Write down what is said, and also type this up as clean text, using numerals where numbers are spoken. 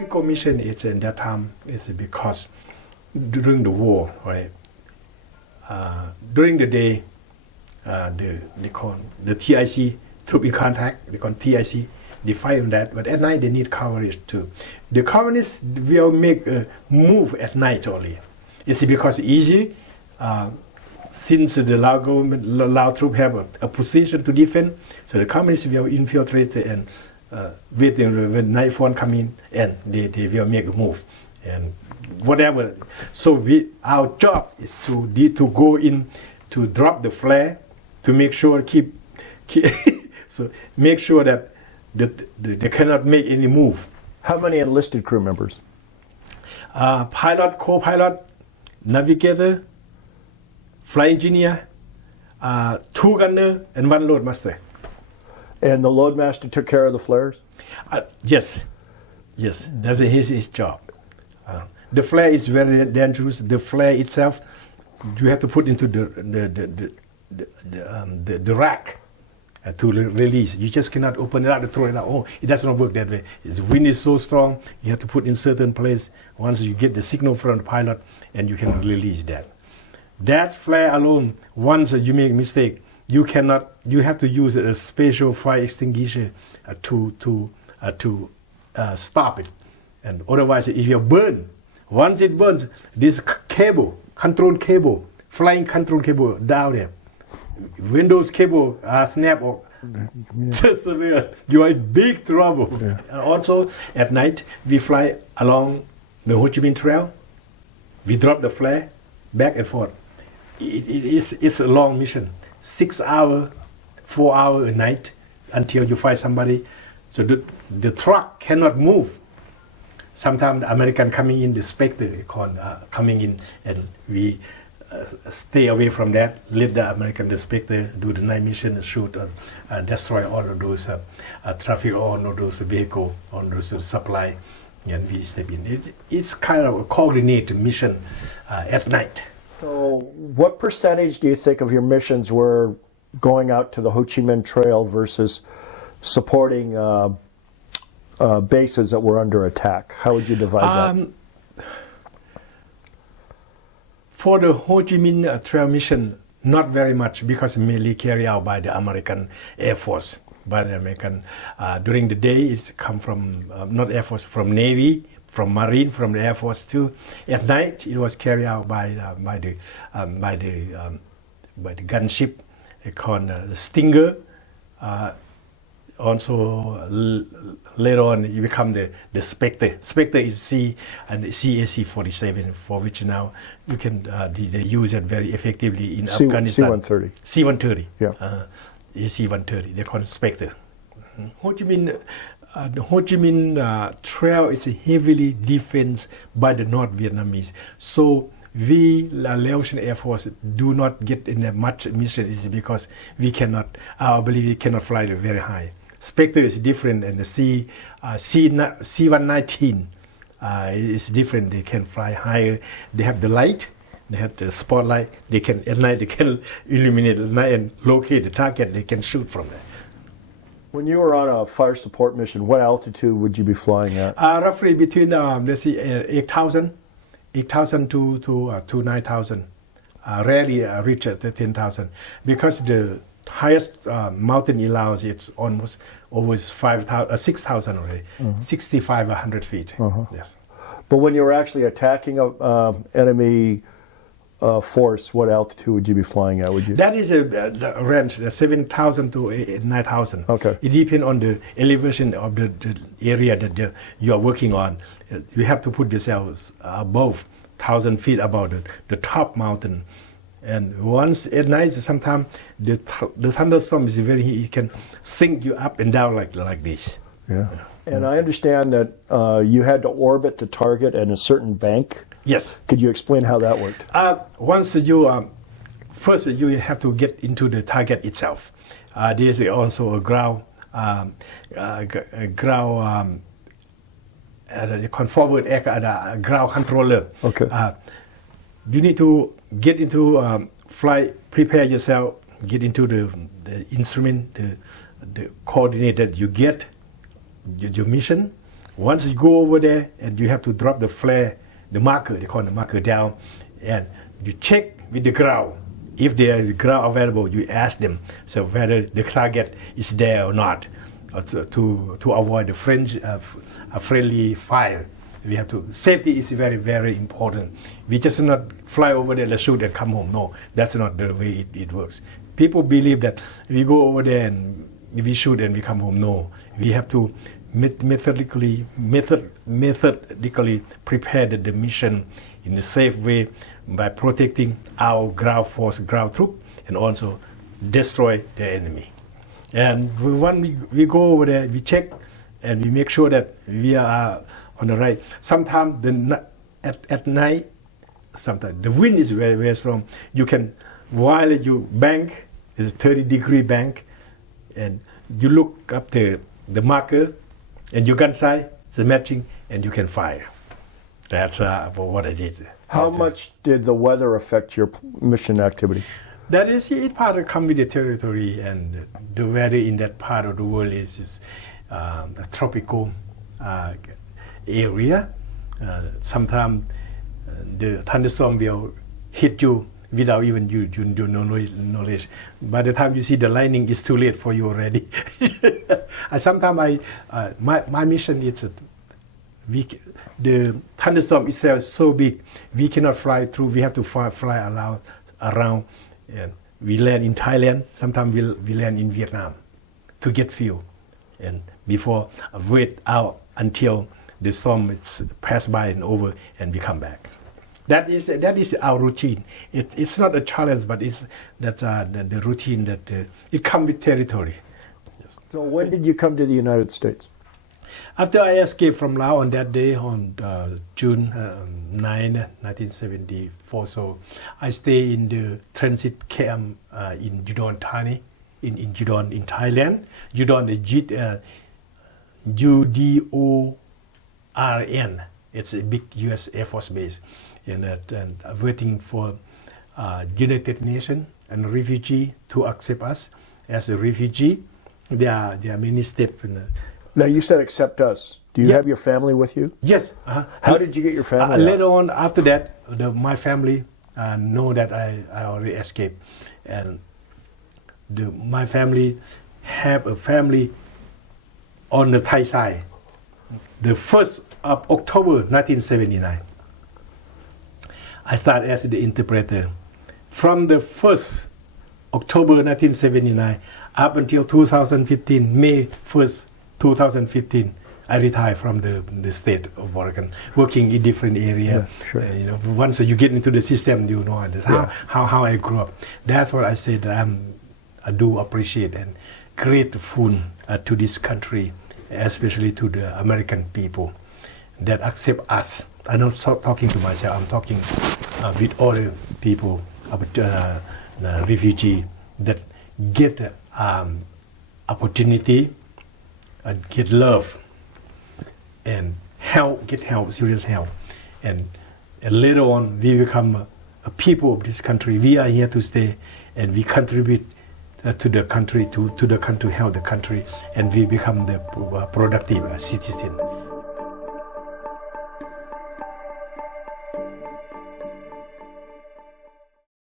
tactical mission is in that time is because during the war, right? During the day, they call the TIC, troop in contact, they call TIC, they fight on that, but at night they need coverage too. The colonists will make a move at night only. It's because easy, since the Lao government, Lao troops have a position to defend, so the communists will infiltrate and waiting when nightfall come in, and they will make a move and whatever. So our job is to go in to drop the flare to make sure keep so make sure that they cannot make any move. How many enlisted crew members? Pilot, co-pilot, navigator, flight engineer, 2 gunner, and 1 load master. And the load master took care of the flares? Yes, that's his job. The flare is very dangerous. The flare itself, you have to put into the rack to release. You just cannot open it up and throw it out. Oh, it does not work that way. The wind is so strong, you have to put in certain place. Once you get the signal from the pilot, and you can release that. That flare alone, once you make a mistake, you cannot. You have to use a special fire extinguisher to stop it, and otherwise, if you burn, once it burns, this cable, control cable, flying control cable down there, Windows cable snap or just you are in big trouble. Yeah. And also at night we fly along the Ho Chi Minh Trail. We drop the flare back and forth. It's a long mission, 6 hours, 4 hours a night until you find somebody. So the truck cannot move. Sometimes the American coming in, the Spectre coming in, and we stay away from that. Let the American, the Spectre, do the night mission and shoot and destroy all of those traffic, all of those vehicles, all those supply, and we step in. It's kind of a coordinated mission at night. So what percentage do you think of your missions were going out to the Ho Chi Minh Trail versus supporting bases that were under attack? How would you divide that? For the Ho Chi Minh Trail mission, not very much, because mainly carried out by the American Air Force. By the American, during the day, it's come from not Air Force, from Navy, from Marine, from the Air Force too. At night, it was carried out by the gunship, called Stinger. Also, later on, it become the Spectre. Spectre is C and AC-47, for which now you can they use it very effectively in Afghanistan. C-130. C-130. Yeah. AC-130. They call it Spectre. Ho Chi Minh, the Ho Chi Minh Trail is heavily defended by the North Vietnamese. So we, the Laotian Air Force, do not get in a much mission. Is because we cannot. I believe we cannot fly very high. Spectre is different, and the C-119 is different. They can fly higher. They have the light. They have the spotlight. They can at night. They can illuminate at night and locate the target. They can shoot from there. When you were on a fire support mission, what altitude would you be flying at? Roughly between let's see, 8,000 to 9,000. Rarely reach at 10,000 because the highest mountain allows it's almost over 6,000 already, 6,500 feet. Yes. But when you were actually attacking a enemy force, what altitude would you be flying at? Would you? That is a range, 7,000 to 9,000. Okay. It depends on the elevation of the area that you are working on. You have to put yourselves above 1,000 feet above the top mountain. And once at night, sometimes the thunderstorm is it can sink you up and down like this. Yeah. And I understand that you had to orbit the target at a certain bank. Yes. Could you explain how that worked? Once you first you have to get into the target itself. There's also a ground forward ground controller. Okay. You need to get into flight, prepare yourself, get into the instrument, the coordinate that you get your mission, Once you go over there and you have to drop the flare, the marker, they call the marker down, and you check with the ground. If there is ground available, you ask them so whether the target is there or not, to avoid the friendly fire. We have to, safety is very, very important. We just not fly over there, let's shoot and come home. No, that's not the way it works. People believe that we go over there and we shoot and we come home. No, we have to methodically prepare the mission in a safe way by protecting our ground force, ground troop, and also destroy the enemy. And when we go over there, we check and we make sure that we are on the right. Sometimes at night, sometimes the wind is very, very strong. You can, while you bank, it's a 30-degree bank, and you look up the marker, and your gun sight is matching, and you can fire. That's what I did. How much did the weather affect your mission activity? That is, it part of come with the territory, and the weather in that part of the world is a tropical area. Sometimes the thunderstorm will hit you without even you knowledge. By the time you see the lightning, it's too late for you already. And sometimes my mission is the thunderstorm itself is so big, we cannot fly through. We have to fly around. And we land in Thailand. Sometimes we land in Vietnam to get fuel, and before wait out until the storm is passed by and over, and we come back. That is our routine. It's not a challenge, but it's the routine that it comes with territory. So when did you come to the United States? After I escaped from Laos on that day, on June 9, 1974, so I stay in the transit camp in Udon Thani, in Udon in Thailand. Udon is UDORN. It's a big U.S. Air Force base, and waiting for United Nations and refugee to accept us as a refugee. There are many steps. Now you said accept us. Do you have your family with you? Yes. How did you get your family out? Later on, after that, my family know that I already escaped, and my family have a family on the Thai side. The 1st of October 1979, I started as the interpreter. From the 1st October 1979 up until 2015, May 1st, 2015, I retired from the state of Oregon, working in different areas. Yeah, sure. Once you get into the system, you know how I grew up. That's what I said. I do appreciate and grateful to this country, especially to the American people that accept us. I'm not talking to myself. I'm talking with other people, about refugee that get opportunity, get love, and get help, serious help, and later on we become a people of this country. We are here to stay, and we contribute to the country, to the country, help the country, and we become the productive citizen.